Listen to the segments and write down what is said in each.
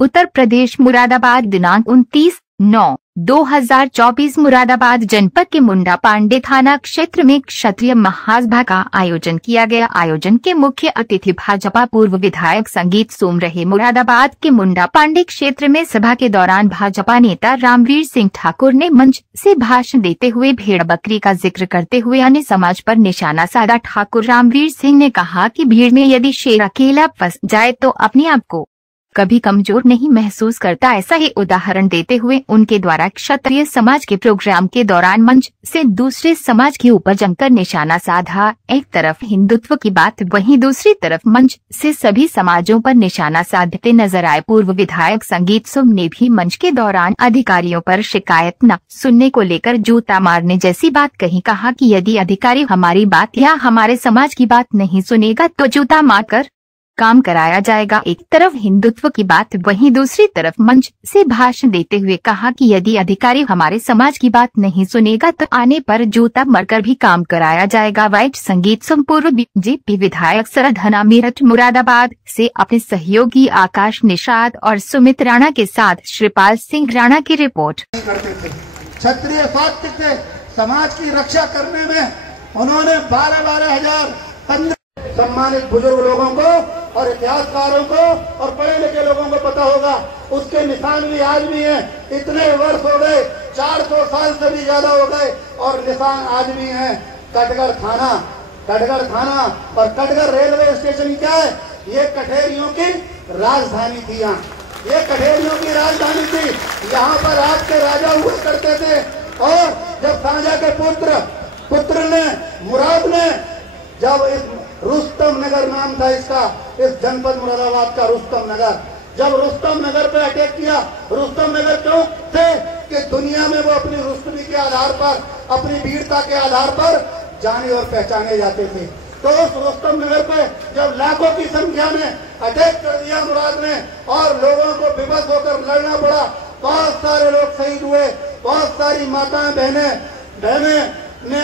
उत्तर प्रदेश मुरादाबाद दिनांक 29/9/2024 मुरादाबाद जनपद के मुंडा पांडे थाना क्षेत्र में क्षत्रिय महासभा का आयोजन किया गया। आयोजन के मुख्य अतिथि भाजपा पूर्व विधायक संगीत सोम रहे। मुरादाबाद के मुंडा पांडे क्षेत्र में सभा के दौरान भाजपा नेता रामवीर सिंह ठाकुर ने मंच से भाषण देते हुए भेड़ बकरी का जिक्र करते हुए अन्य समाज पर निशाना साधा। ठाकुर रामवीर सिंह ने कहा कि भीड़ में यदि शेर अकेला फंस जाए तो अपने आप को कभी कमजोर नहीं महसूस करता। ऐसा ही उदाहरण देते हुए उनके द्वारा क्षत्रिय समाज के प्रोग्राम के दौरान मंच से दूसरे समाज के ऊपर जमकर निशाना साधा। एक तरफ हिंदुत्व की बात, वहीं दूसरी तरफ मंच से सभी समाजों पर निशाना साधते नजर आए। पूर्व विधायक संगीत सोम ने भी मंच के दौरान अधिकारियों पर शिकायत न सुनने को लेकर जूता मारने जैसी बात कही। कहा कि यदि अधिकारी हमारी बात या हमारे समाज की बात नहीं सुनेगा तो जूता मारकर काम कराया जाएगा। एक तरफ हिंदुत्व की बात, वहीं दूसरी तरफ मंच से भाषण देते हुए कहा कि यदि अधिकारी हमारे समाज की बात नहीं सुनेगा तो आने पर जूता मारकर भी काम कराया जाएगा। वाइट संगीत सोम पूर्व बीजेपी विधायक सरधना मेरठ मुरादाबाद से अपने सहयोगी आकाश निषाद और सुमित राणा के साथ श्रीपाल सिंह राणा की रिपोर्ट। क्षत्रिय स्वास्थ्य से समाज की रक्षा करने में उन्होंने 12,000 सम्मानित बुजुर्ग लोगों को और इतिहासकारों को और पढ़े लिखे लोगों को पता होगा, उसके निशान भी आज भी हैं। इतने वर्ष हो गए, 400 साल से भी ज्यादा हो गए और निशान आज भी हैं। कटघर थाना और कटघर रेलवे स्टेशन क्या है? ये कठेरियों की राजधानी थी। यहाँ ये कठेरियों की राजधानी थी। यहाँ पर आपके राजा हुआ करते थे। और जब शाहजहां के पुत्र ने मुराद ने जब इस रुस्तम नगर नाम था इसका, इस जनपद मुरादाबाद का रुस्तम नगर, जब रुस्तम नगर पे अटैक किया, रुस्तम नगर क्यों थे कि दुनिया में वो अपनी रुस्तमी के आधार पर, अपनी वीरता के आधार पर जाने और पहचाने जाते थे। तो उस रुस्तम नगर पे जब लाखों की संख्या में अटैक कर दिया मुराद ने और लोगों को विवश होकर लड़ना पड़ा, बहुत सारे लोग शहीद हुए, बहुत सारी माताएं बहनें ने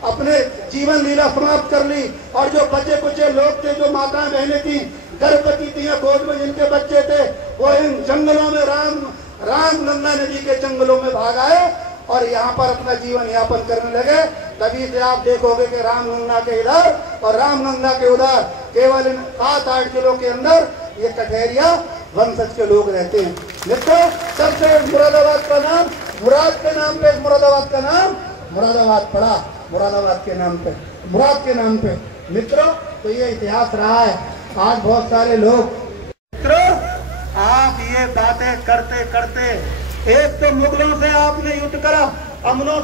अपने जीवन लीला समाप्त कर ली। और जो बचे कुचे लोग थे, जो माताएं बहनें थी, गर्भवती थी, गोद में जिनके बच्चे थे, वो इन जंगलों में रामगंगा नदी के जंगलों में भाग आए और यहाँ पर अपना जीवन यापन करने लगे। तभी से आप देखोगे कि रामगंगा के इधर और रामगंगा के उधर केवल इन 7-8 किलो के अंदर ये कठेरिया वंशज के लोग रहते हैं। मित्रों, सबसे मुरादाबाद का नाम, मुराद के नाम पे मुरादाबाद का नाम मुरादाबाद पड़ा, मुरादाबाद के नाम पे, मुराद के नाम पे। मित्रों, तो ये इतिहास रहा है। आज बहुत सारे लोग, मित्रों, आप ये बातें करते करते, एक तो मुगलों से आपने युद्ध करा, यमनों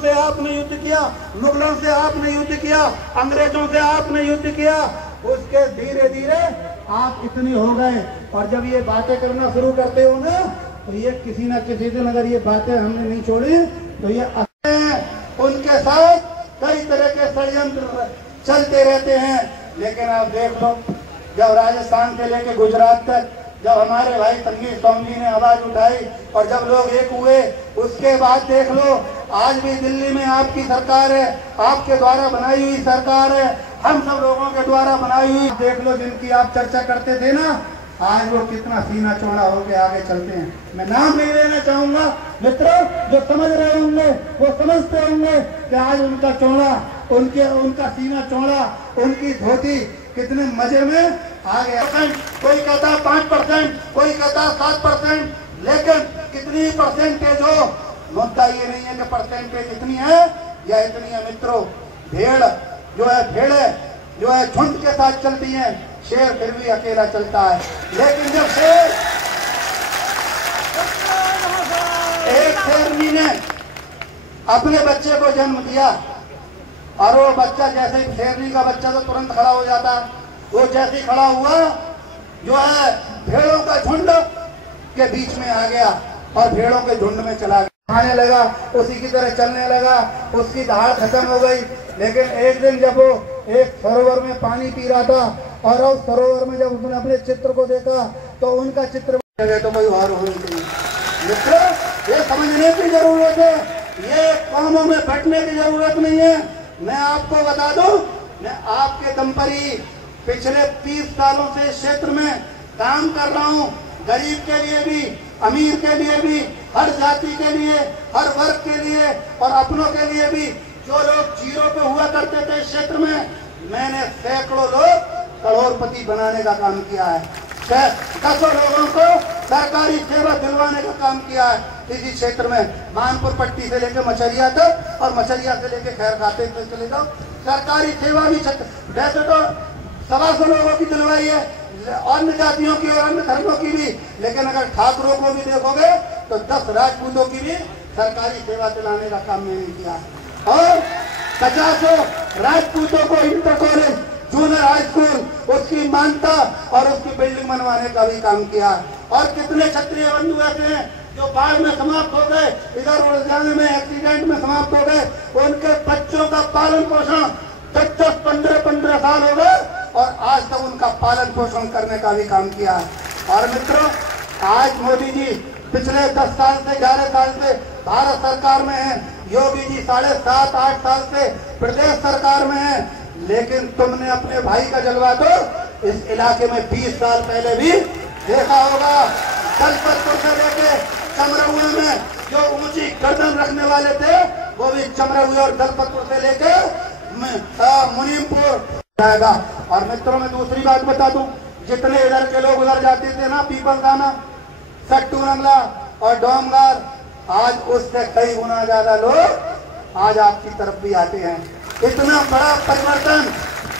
से आपने युद्ध किया, मुगलों से आपने युद्ध किया, अंग्रेजों से आपने युद्ध किया। उसके धीरे धीरे आप इतने हो गए और जब ये बातें करना शुरू करते हो ना, तो ये किसी न किसी दिन अगर ये बातें हमने नहीं छोड़ी तो ये उनके साथ कई तरह के षड्यंत्र चलते रहते हैं। लेकिन आप देख लो, जब राजस्थान से लेकर गुजरात तक जब हमारे भाई संगीत सोम जी ने आवाज उठाई और जब लोग एक हुए, उसके बाद देख लो आज भी दिल्ली में आपकी सरकार है, आपके द्वारा बनाई हुई सरकार है, हम सब लोगों के द्वारा बनाई हुई। देख लो जिनकी आप चर्चा करते थे ना, आज वो कितना सीना चौड़ा होकर आगे चलते हैं। मैं नाम नहीं लेना चाहूंगा। मित्रों, जो समझ रहे होंगे वो समझते होंगे कि आज उनका सीना चौड़ा, उनकी धोती कितने मजे में आ गया। कोई कहता 5%, कोई कहता 7%, लेकिन कितनी परसेंटेज हो, मुद्दा ये नहीं है कि परसेंटेज इतनी है या इतनी है। मित्रों, भेड़ जो है झुंड के साथ चलती है, शेर फिर भी अकेला चलता है। लेकिन जब एक शेरनी ने अपने बच्चे को जन्म दिया और वो बच्चा जैसे ही, शेरनी का बच्चा तो तुरंत खड़ा हो जाता है, वो जैसे ही खड़ा हुआ जो है भेड़ों का झुंड के बीच में आ गया और भेड़ों के झुंड में चला गया, खाने लगा, उसी की तरह चलने लगा, उसकी दहाड़ खत्म हो गई। लेकिन एक दिन जब वो एक सरोवर में पानी पी रहा था और उस सरोवर में जब उसने अपने चित्र को देखा तो उनका चित्र तो कोई और होनी चाहिए। मित्रों, ये समझने की जरूरत है, ये कामों में फटने की जरूरत नहीं है। मैं आपको बता दूं, मैं आपके दम पर ही पिछले 30 सालों से इस क्षेत्र में काम कर रहा हूँ गरीब के लिए भी, अमीर के लिए भी, हर जाति के लिए, हर वर्ग के लिए और अपनों के लिए भी। जो लोग जीरो पे हुआ करते थे इस क्षेत्र में, मैंने सैकड़ों लोग करोड़पति बनाने का काम किया है। दसों लोगों को सरकारी सेवा दिलवाने का काम किया है इसी क्षेत्र में। मानपुर पट्टी से लेकर मछरिया तक और मछरिया से लेकर खैर खाते तक चले जाओ, सरकारी सेवा भी वैसे तो 125 लोगों की दिलवाई है, अन्य जातियों की और अन्य धर्मों की भी। लेकिन अगर ठाकुरों को भी देखोगे तो 10 राजपूतों की भी सरकारी सेवा दिलाने का काम मैंने किया और 50 राजपूतों को inter college, junior high school, उसकी मान्यता और उसकी बिल्डिंग बनवाने का भी काम किया। और कितने क्षत्रिय बंधु ऐसे हैं जो बाढ़ में समाप्त हो गए, इधर उड़ जाने में एक्सीडेंट में समाप्त हो गए, उनके बच्चों का पालन पोषण 10, 15 साल हो गए और आज तक उनका पालन पोषण करने का भी काम किया है। और मित्रों, आज मोदी जी पिछले 10 साल से 11 साल से भारत सरकार में है, योगी जी 7.5-8 साल से प्रदेश सरकार में है, लेकिन तुमने अपने भाई का जलवा तो इस इलाके में 20 साल पहले भी देखा होगा। दलपतपुर से लेके चमरौआ में जो ऊंची गर्दन रखने वाले थे वो भी चमरौआ और दलपतपुर से लेके मुनीमपुर जाएगा। और मित्रों में दूसरी बात बता दूं, जितने इधर के लोग उधर जाते थे ना, पीपलदाना, सट्टू रंगला और डोमगार, आज उससे कई गुना ज्यादा लोग आज आपकी तरफ भी आते हैं। इतना बड़ा परिवर्तन,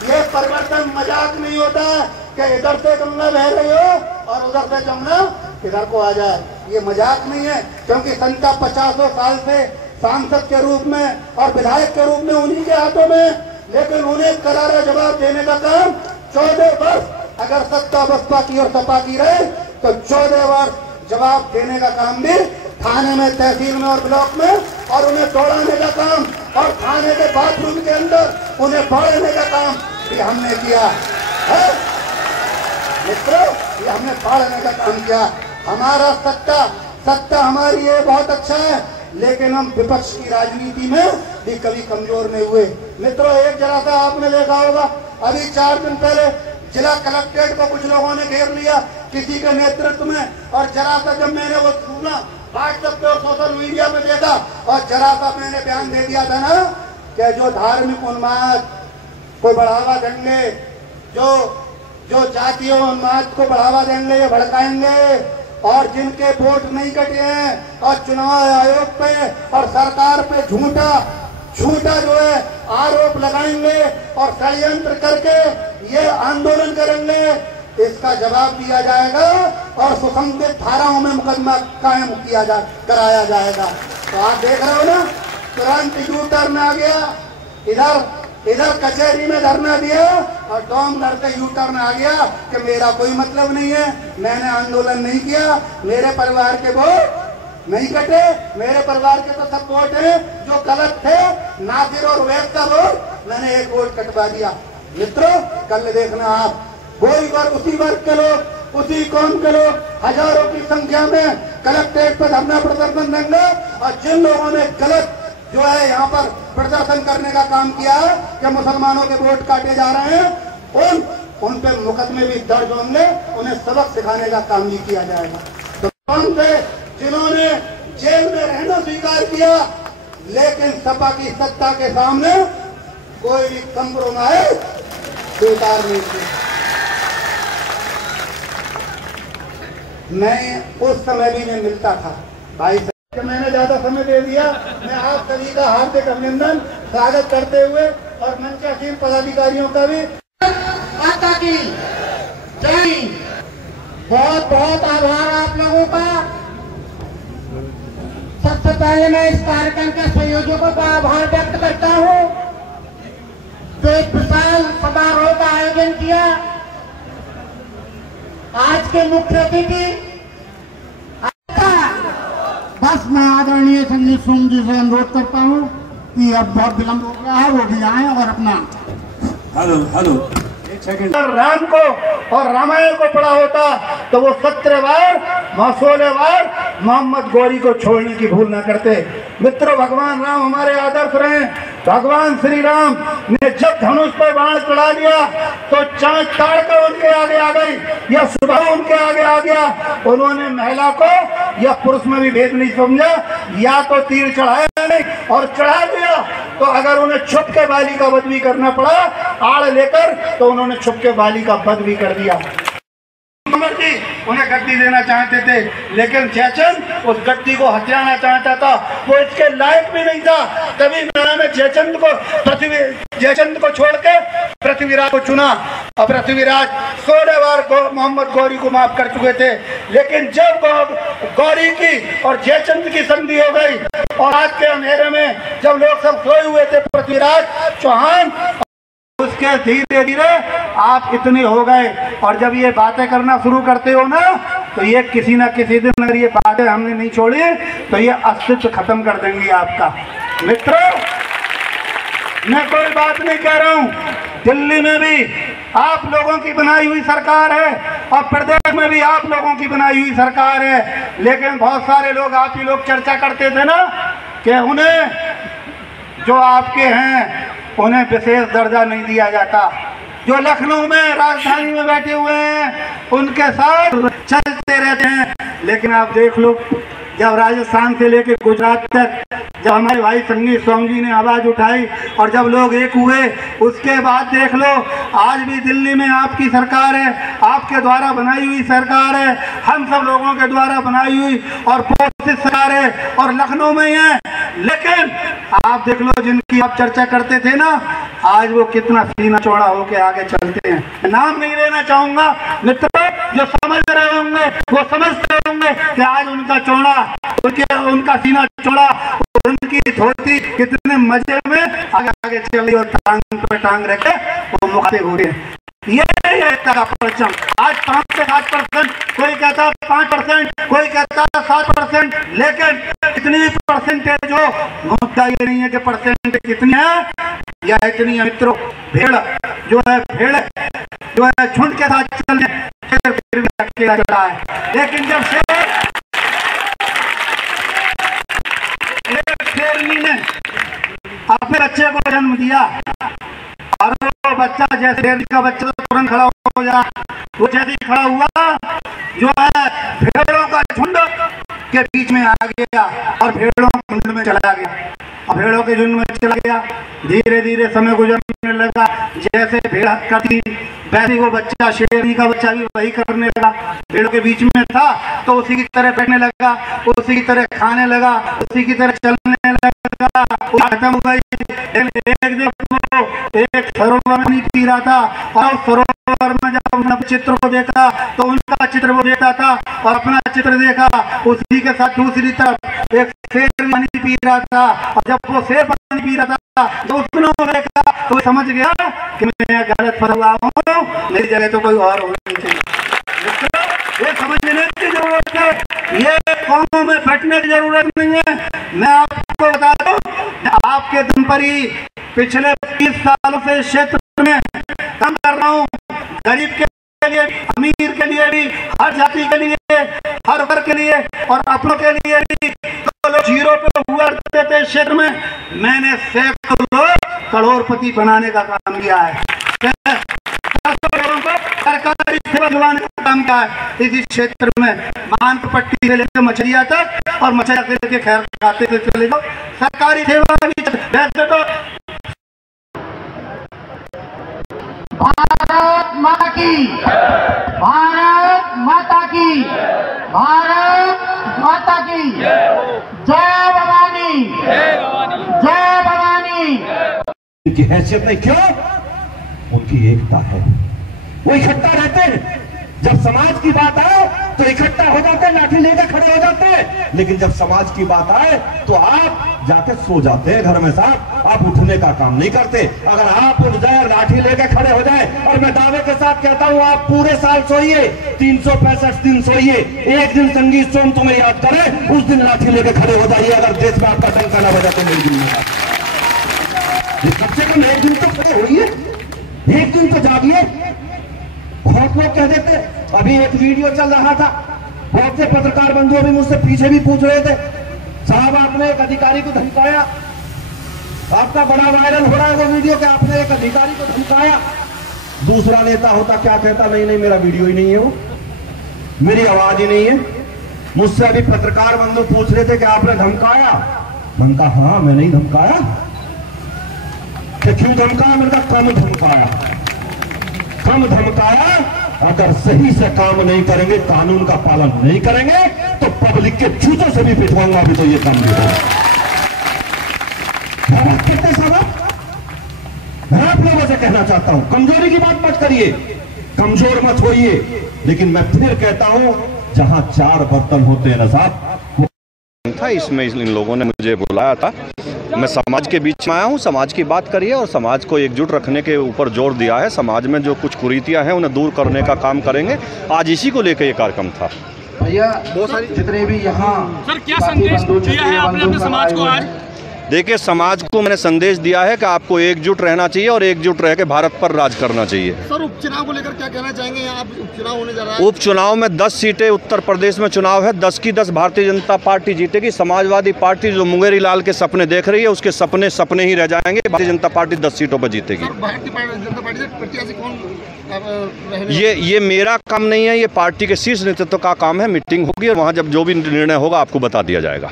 ये परिवर्तन मजाक नहीं होता है कि इधर से गंगा बह रही हो और उधर से जमुना इधर को आ जाए, ये मजाक नहीं है। क्योंकि संता 50 साल से सांसद के रूप में और विधायक के रूप में उन्हीं के हाथों में, लेकिन उन्हें करारा जवाब देने का काम 14 वर्ष अगर सत्ता बसपा की और सपा की रहे तो 14 वर्ष जवाब देने का काम भी थाने में, तहसील में और ब्लॉक में, और उन्हें दौड़ाने का काम और थाने के बाथरूम के अंदर उन्हें दौड़ाने का काम भी हमने किया है। मित्रों, ये हमने दौड़ाने का काम किया। हमारा सत्ता हमारी है, बहुत अच्छा है, लेकिन हम विपक्ष की राजनीति में भी कभी कमजोर नहीं हुए। मित्रों, एक जरा सा आपने देखा होगा, अभी 4 दिन पहले जिला कलेक्ट्रेट को कुछ लोगों ने घेर लिया किसी के नेतृत्व में, और जरा सा जब मैंने वो सुना व्हाट्सएप पे और सोशल मीडिया पे देखा और जरा सा मैंने बयान दे दिया था ना कि जो धार्मिक उन्माद को बढ़ावा देंगे, जो जातीय उन्माद को बढ़ावा देंगे या भड़काएंगे, और जिनके वोट नहीं कटे हैं और चुनाव आयोग पे और सरकार पे झूठा जो है आरोप लगाएंगे और षड्यंत्र करके ये आंदोलन करेंगे, इसका जवाब दिया जाएगा और सुसंगत धाराओं में मुकदमा कायम कराया जाएगा। तो आप देख रहे हो ना, तुरंत यू टर्न आ गया, इधर कचहरी में धरना दिया और डोमगढ़ से यू टर्न आ गया कि मेरा कोई मतलब नहीं है, मैंने आंदोलन नहीं किया, मेरे परिवार के वोट नहीं कटे, मेरे परिवार के तो सब वोट हैं जो गलत थे, नासिर और वैद का वोट मैंने एक वोट कटवा दिया। मित्रों, कल देखना आप, कोई वर्ग, उसी वर्ग के लोग, उसी कौम के लोग हजारों की संख्या में कलेक्ट्रेट पर धरना प्रदर्शन देंगे, और जिन लोगों ने गलत जो है यहाँ पर प्रदर्शन करने का काम किया है कि मुसलमानों के वोट काटे जा रहे हैं, उन पे मुकदमे भी दर्ज होंगे, उन्हें सबक सिखाने का काम भी किया जाएगा। तो कौन थे जिन्होंने जेल में रहना स्वीकार किया, लेकिन सपा की सत्ता के सामने कोई भी कंप्रोमाइज स्वीकार नहीं किया। मैं उस समय भी नहीं मिलता था भाई से, मैंने ज्यादा समय दे दिया। मैं आप सभी का हार्दिक अभिनंदन स्वागत करते हुए और मंचासीन पदाधिकारियों का भी माता की जय, बहुत बहुत आभार आप लोगों का। सबसे पहले मैं इस कार्यक्रम के संयोजकों का आभार व्यक्त करता हूँ जो एक विशाल समारोह का आयोजन किया। आज के मुख्य अतिथि बस मैं आदरणीय संजीव सोम जी से अनुरोध करता हूँ कि अब बहुत विलंब हो गया है, वो भी आए और अपना हेलो एक सेकंड। राम को और रामायण को पढ़ा होता तो वो 17 बार 16 बार मोहम्मद गौरी को छोड़ने की भूल न करते। मित्रों, भगवान राम हमारे आदर्श रहे, भगवान श्री राम ने जब धनुष पर बाण चढ़ा दिया तो चांद ताड़ कर उनके आगे आ गई या सुबह उनके आगे आ गया। उन्होंने महिला को या पुरुष में भी भेद नहीं समझा, या तो तीर चढ़ाया नहीं और चढ़ा दिया तो अगर उन्हें छुप के बाली का वध भी करना पड़ा आड़ लेकर तो उन्होंने छुप के बाली का वध भी कर दिया। जी उन्हें गद्दी देना चाहते थे लेकिन जयचंद उस गद्दी को हथियाना चाहता था, वो इसके लायक भी नहीं था। तभी मैंने जयचंद को छोड़ के पृथ्वीराज को चुना और पृथ्वीराज 16 बार मोहम्मद गौरी को माफ कर चुके थे। लेकिन जब गौरी की और जयचंद की संधि हो गई और आज के अंधेरे में जब लोग सब सोए हुए थे, पृथ्वीराज चौहान उसके धीरे धीरे आप इतने हो गए। और जब ये बातें करना शुरू करते हो ना तो ये किसी ना किसी दिन अगर ये बातें हमने नहीं छोड़ी तो ये अस्तित्व खत्म कर देंगी आपका। मित्रों, मैं कोई बात नहीं कह रहा हूँ, दिल्ली में भी आप लोगों की बनाई हुई सरकार है और प्रदेश में भी आप लोगों की बनाई हुई सरकार है, लेकिन बहुत सारे लोग आप ही लोग चर्चा करते थे ना कि उन्हें जो आपके हैं उन्हें विशेष दर्जा नहीं दिया जाता। जो लखनऊ में राजधानी में बैठे हुए हैं उनके साथ चलते रहते हैं, लेकिन आप देख लो जब राजस्थान से लेकर गुजरात तक जब हमारे भाई संगीत स्वामी जी ने आवाज उठाई और जब लोग एक हुए उसके बाद देख लो आज भी दिल्ली में आपकी सरकार है, आपके द्वारा बनाई हुई सरकार है, हम सब लोगों के द्वारा बनाई हुई और पोषित सरकार है और लखनऊ में है। लेकिन आप देख लो जिनकी आप चर्चा करते थे ना, आज वो कितना सीना चौड़ा होके आगे चलते हैं। नाम नहीं लेना चाहूंगा, मित्रों जो समझ रहे होंगे वो समझते होंगे कि आज उनका चौड़ा उनका सीना चौड़ा, उनकी धोती कितने मजे में आगे आगे चल रही और टांग पे टांग रखे वो मुखाते हो रहे हैं। ये का परचम आज 5 से 7%, कोई कहता 5%, कोई कहता 7%, लेकिन इतनी भी परसेंटेज हो, मुद्दा ये नहीं है कि परसेंटेज कितनी है या इतनी है। मित्रों, भेड़ जो है झुंड के साथ चलने फिर भी अकेला चला है, लेकिन जब शेरनी ने अपने बच्चे को जन्म दिया और वो बच्चा जैसे शेरनी का बच्चा तो तुरंत खड़ा हो जा, वो जैसे खड़ा हुआ जो है भेड़ों का झुंड के बीच में आ गया और भेड़ों के झुंड में चला गया और भेड़ों के झुंड में चला गया। धीरे धीरे समय गुजरने लगा, जैसे भेड़ करती वैसे वो बच्चा शेरनी का बच्चा भी वही करने लगा। भेड़ों के बीच में था तो उसी की तरह बैठने लगा, उसी की तरह खाने लगा, उसी की तरह चलने लगा। खत्म हो गई। एक दिन एक सरोवर में पी रहा था और सरोवर में जब उन्होंने चित्र को देखा तो उनका चित्र वो देखता था और अपना चित्र देखा। उसी के साथ दूसरी तरफ एक शेर पानी पी रहा था और जब वो शेर पानी पी रहा था तो उसने देखा तो समझ गया कि मैं गलत फंसा हूँ, मेरी जगह तो कोई और होनी चाहिए। ये समझने की जरूरत है, ये कौमों में फटने की जरूरत नहीं है। मैं आपको बता दूं, आपके दम पर ही पिछले 30 सालों से क्षेत्र में काम कर रहा हूँ। गरीब के लिए, अमीर के लिए भी, हर जाति के लिए, हर वर्ग के लिए और अपनों के लिए भी। तो लोग जीरो पे हुआ करते थे क्षेत्र में, मैंने सैकड़ों करोड़पति बनाने का काम किया है, लोगों को सरकारी सेवा दिलाने का काम किया है इसी क्षेत्र में। मानपट्टी से लेकर मछलिया तक और मछलिया से लेकर खैर खाते से चले जाओ, सरकारी सेवा भी। वैसे तो भारत माता की, भारत माता की, भारत माता की जय भवानी, जय भवानी। उनकी हैसियत नहीं, क्यों? उनकी एकता है, वो इकट्ठा रहते हैं। जब समाज की बात आए तो इकट्ठा हो जाते हैं, लाठी लेकर खड़े हो जाते हैं, लेकिन जब समाज की बात आए तो आप जाके सो जाते हैं घर में साहब, आप उठने का काम नहीं करते। अगर आप उठ जाए, लाठी लेकर खड़े हो जाए, और मैं दावे के साथ कहता हूं आप पूरे साल सोइए, 365 दिन सोइए, एक दिन संगीत सोम तुम्हें याद करें, उस दिन लाठी लेकर खड़े हो जाइए। अगर देश में आपका डंका न बजा तो मेरी जिम्मेदारी, कम से कम एक दिन तो खड़े होइए, एक दिन तो जागिए। बहुत लोग कह देते, अभी एक वीडियो चल रहा था, बहुत से पत्रकार बंधुओं भी मुझसे पीछे भी पूछ रहे थे, साहब आपने एक अधिकारी को धमकाया, आपका बड़ा वायरल हो रहा है वो वीडियो कि आपने एक अधिकारी को धमकाया। दूसरा नेता होता क्या कहता, नहीं नहीं मेरा वीडियो ही नहीं है, वो मेरी आवाज ही नहीं है। मुझसे अभी पत्रकार बंधु पूछ रहे थे कि आपने धमकाया, मैंने कहा हाँ मैंने ही धमकाया। क्यों धमकाया? मैंने कहा कम धमकाया, कम धमकाया। अगर सही से काम नहीं करेंगे, कानून का पालन नहीं करेंगे तो पब्लिक के जूतों से भी पिटवाऊंगा। अभी तो ये काम नहीं होगा। मैं आप लोगों से कहना चाहता हूं, कमजोरी की बात मत करिए, कमजोर मत होइए। लेकिन मैं फिर कहता हूं, जहां चार बर्तन होते हैं ना साहब, था इसमें इन लोगों ने मुझे बुलाया था। मैं समाज के बीच में आया हूँ, समाज की बात करिए और समाज को एकजुट रखने के ऊपर जोर दिया है। समाज में जो कुछ कुरीतियां हैं उन्हें दूर करने का काम करेंगे। आज इसी को लेकर ये कार्यक्रम था। भैया बहुत सारी जितने भी यहाँ सर क्या संदेश दिया है आपने अपने समाज को आज? देखिए, समाज को मैंने संदेश दिया है कि आपको एकजुट रहना चाहिए और एकजुट रह के भारत पर राज करना चाहिए। सर उपचुनाव को लेकर क्या कहना चाहेंगे? यहाँ उपचुनाव होने जा रहा है। उपचुनाव में 10 सीटें उत्तर प्रदेश में चुनाव है, 10 की 10 भारतीय जनता पार्टी जीतेगी। समाजवादी पार्टी जो मुंगेरी लाल के सपने देख रही है, उसके सपने सपने ही रह जाएंगे। भारतीय जनता पार्टी 10 सीटों पर जीतेगी। भारतीय जनता पार्टी से प्रत्याशी कौन? ये मेरा काम नहीं है, ये पार्टी के शीर्ष नेतृत्व का काम है। मीटिंग होगी और वहाँ जब जो भी निर्णय होगा आपको बता दिया जाएगा।